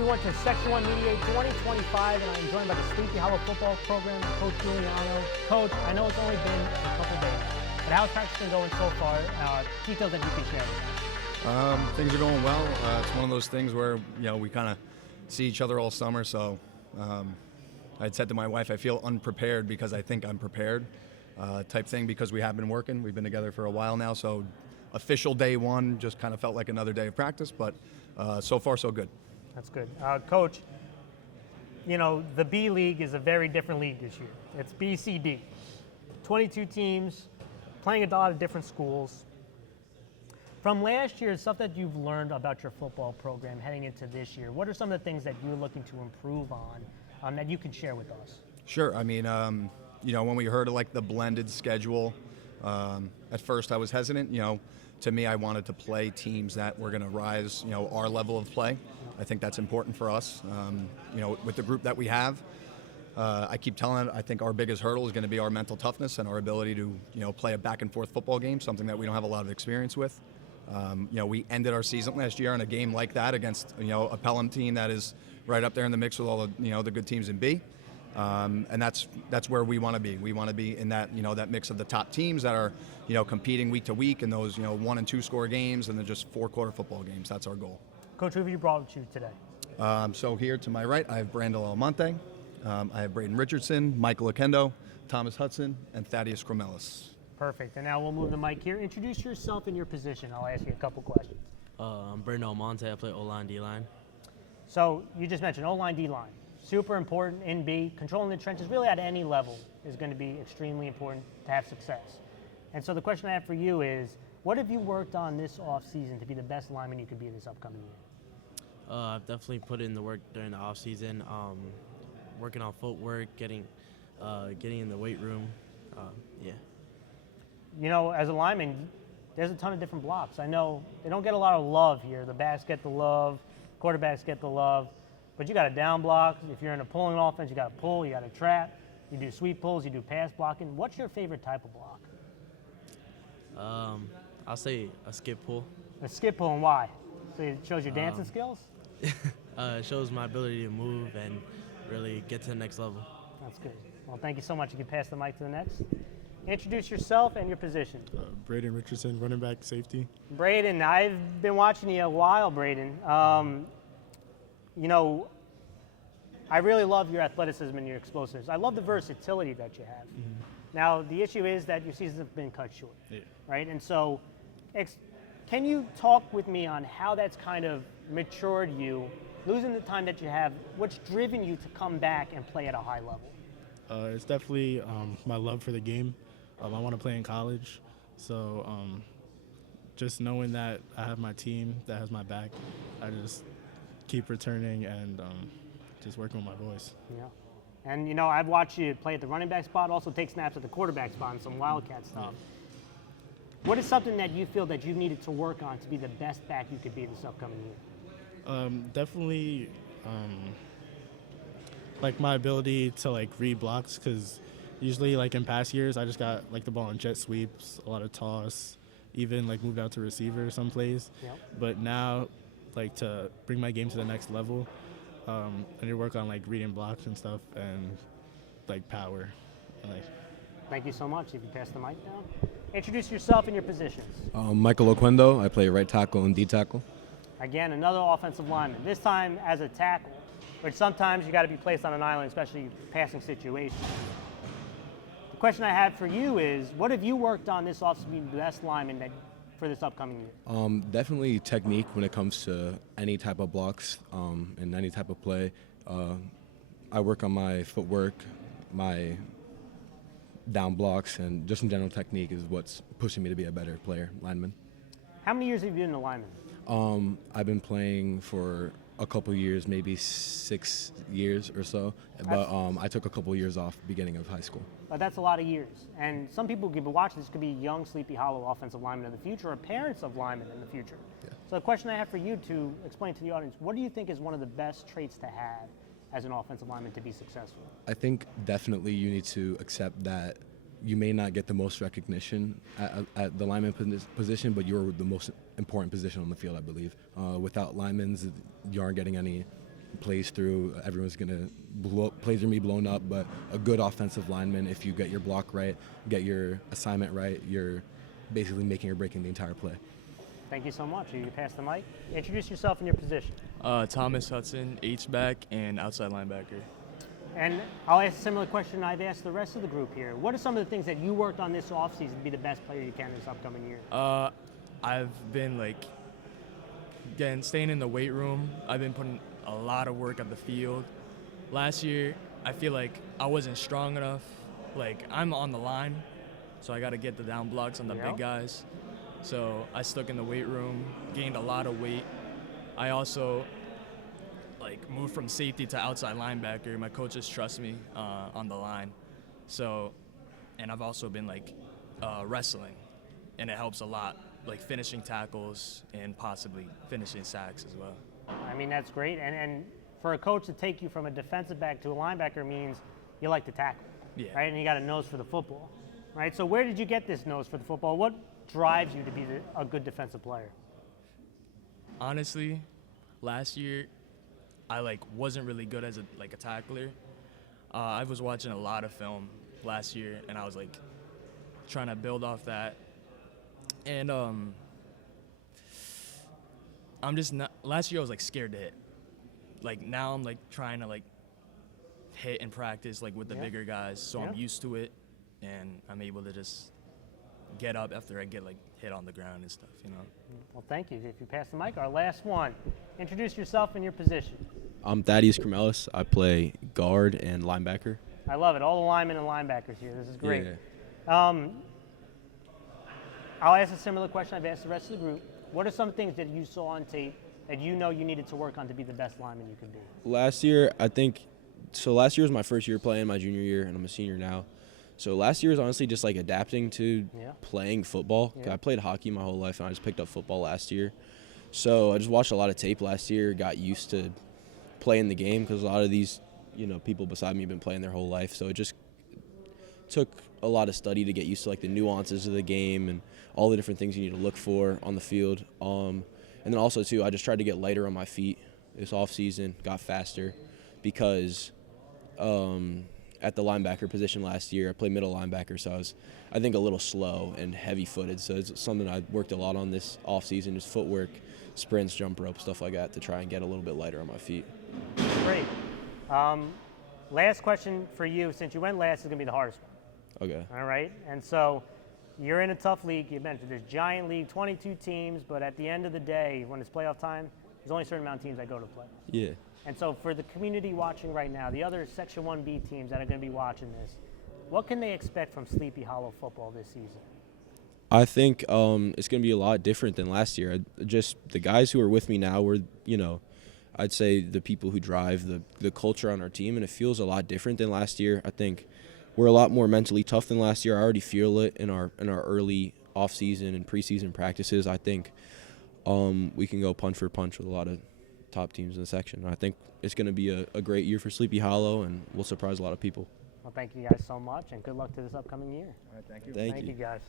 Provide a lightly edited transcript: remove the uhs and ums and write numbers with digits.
everyone, to Section 1 Media 2025, and I'm joined by the Sleepy Hollow football program, Coach Giuliano. Coach, I know it's only been a couple days, but how's practice been going so far? Details that you can share with us. Things are going well. It's one of those things where, we kind of see each other all summer, so I'd said to my wife, I feel unprepared because I think I'm prepared, type thing, because we have been working. We've been together for a while now, so official day one just kind of felt like another day of practice, but so far so good. That's good. Coach, the B League is a very different league this year. It's BCD. 22 teams playing at a lot of different schools. From last year, stuff that you've learned about your football program heading into this year, what are some of the things that you're looking to improve on that you can share with us? Sure. I mean, when we heard of the blended schedule, at first I was hesitant. To me, I wanted to play teams that were going to rise, our level of play. I think that's important for us. With the group that we have, I keep telling it, I think our biggest hurdle is going to be our mental toughness and our ability to, play a back and forth football game, something that we don't have a lot of experience with. We ended our season last year in a game like that against, a Pelham team that is right up there in the mix with all the, the good teams in B. And that's where we want to be. We want to be in that, that mix of the top teams that are, competing week to week in those, 1 and 2 score games and then just 4-quarter football games. That's our goal. Coach, who have you brought with you today? So here to my right, I have Brandel Almonte. I have Braden Richardson, Michael Akendo, Thomas Hudson, and Thaddeus Cromelis. Perfect. And now we'll move the mic here. Introduce yourself and your position. I'll ask you a couple questions. I'm Brandel Almonte. I play O-line, D-line. So you just mentioned O-line, D-line. Super important in B. Controlling the trenches really at any level is going to be extremely important to have success. And so the question I have for you is, what have you worked on this offseason to be the best lineman you could be this upcoming year? I've definitely put in the work during the offseason, working on footwork, getting in the weight room. As a lineman, there's a ton of different blocks. I know they don't get a lot of love here. The backs get the love, quarterbacks get the love. But you got a down block. If you're in a pulling offense, you got to pull, you got to trap. You do sweep pulls, you do pass blocking. What's your favorite type of block? I'll say a skip pull. A skip pull, and why? So it shows your dancing skills? It shows my ability to move and really get to the next level. That's good. Well, thank you so much. You can pass the mic to the next. Introduce yourself and your position. Braden Richardson, running back, safety. Braden, I've been watching you a while, Braden. I really love your athleticism and your explosiveness. I love the versatility that you have. Mm-hmm. Now, the issue is that your seasons have been cut short, right? And so can you talk with me on how that's kind of matured you, losing the time that you have, what's driven you to come back and play at a high level? It's definitely my love for the game. I want to play in college. So just knowing that I have my team that has my back, I just keep returning and just working with my boys. Yeah. And, I've watched you play at the running back spot, also take snaps at the quarterback spot and some Wildcat stuff. Yeah. What is something that you feel that you've needed to work on to be the best back you could be this upcoming year? Definitely my ability to read blocks, because usually in past years I just got the ball in jet sweeps, a lot of toss, even moved out to receiver some plays. Yep. But now to bring my game to the next level, I need to work on reading blocks and stuff and power. Thank you so much. If you pass the mic down. Introduce yourself and your positions. Michael Oquendo. I play right tackle and D tackle. Again, another offensive lineman, this time as a tackle, which sometimes you got to be placed on an island, especially passing situations. The question I have for you is, what have you worked on this offseason to be the best lineman for this upcoming year? Definitely technique when it comes to any type of blocks and any type of play. I work on my footwork, my down blocks, and just in general technique is what's pushing me to be a better player, lineman. How many years have you been a lineman? I've been playing for a couple years, maybe 6 years or so, but I took a couple years off beginning of high school. But that's a lot of years. And some people could be watching this could be young Sleepy Hollow offensive linemen in the future or parents of linemen in the future. Yeah. So the question I have for you to explain to the audience, what do you think is one of the best traits to have as an offensive lineman to be successful? I think definitely you need to accept that you may not get the most recognition at the lineman position, but you're the most important position on the field, I believe. Without linemen, you aren't getting any plays through. Everyone's gonna play through me blown up, but a good offensive lineman, if you get your block right, get your assignment right, you're basically making or breaking the entire play. Thank you so much. You can pass the mic. Introduce yourself and your position. Thomas Hudson, H-back and outside linebacker. And I'll ask a similar question I've asked the rest of the group here. What are some of the things that you worked on this offseason to be the best player you can this upcoming year? I've been staying in the weight room. I've been putting a lot of work on the field. Last year, I feel like I wasn't strong enough. I'm on the line, so I got to get the down blocks on the big guys. So I stuck in the weight room, gained a lot of weight. I also moved from safety to outside linebacker. My coaches trust me on the line. So, and I've also been wrestling, and it helps a lot, finishing tackles and possibly finishing sacks as well. I mean, that's great. And for a coach to take you from a defensive back to a linebacker means you like to tackle, right? And you got a nose for the football, right? So where did you get this nose for the football? What drives you to be a good defensive player? Honestly, last year, I wasn't really good as a tackler. I was watching a lot of film last year, and I was trying to build off that. And I'm just not. Last year I was scared to hit. Now I'm trying to hit and practice with the bigger guys, so I'm used to it, and I'm able to just get up after I get hit on the ground and stuff, Well, thank you. If you pass the mic, our last one. Introduce yourself and your position. I'm Thaddeus Cremelis. I play guard and linebacker. I love it. All the linemen and linebackers here. This is great. Yeah. I'll ask a similar question I've asked the rest of the group. What are some things that you saw on tape that you needed to work on to be the best lineman you can be? Last year was my first year playing, my junior year, and I'm a senior now. So last year was honestly just adapting to playing football. I played hockey my whole life, and I just picked up football last year. So I just watched a lot of tape last year, got used to playing the game because a lot of these, people beside me have been playing their whole life. So it just took a lot of study to get used to the nuances of the game and all the different things you need to look for on the field. And then also too, I just tried to get lighter on my feet this off season, got faster because at the linebacker position last year, I played middle linebacker, so I was, I think, a little slow and heavy-footed. So it's something I worked a lot on this off season, just footwork, sprints, jump rope, stuff like that, to try and get a little bit lighter on my feet. Great. Last question for you, since you went last, is going to be the hardest one. Okay. All right. And so you're in a tough league. You mentioned this giant league, 22 teams, but at the end of the day, when it's playoff time, there's only a certain amount of teams that go to play. Yeah. And so for the community watching right now, the other Section 1B teams that are going to be watching this, what can they expect from Sleepy Hollow football this season? I think it's going to be a lot different than last year. Just the guys who are with me now were, I'd say the people who drive the culture on our team, and it feels a lot different than last year. I think we're a lot more mentally tough than last year. I already feel it in our early off-season and preseason practices. I think we can go punch for punch with a lot of top teams in the section. I think it's going to be a great year for Sleepy Hollow, and we'll surprise a lot of people. Well, thank you guys so much, and good luck to this upcoming year. All right, thank you. Thank Thank you. you guys.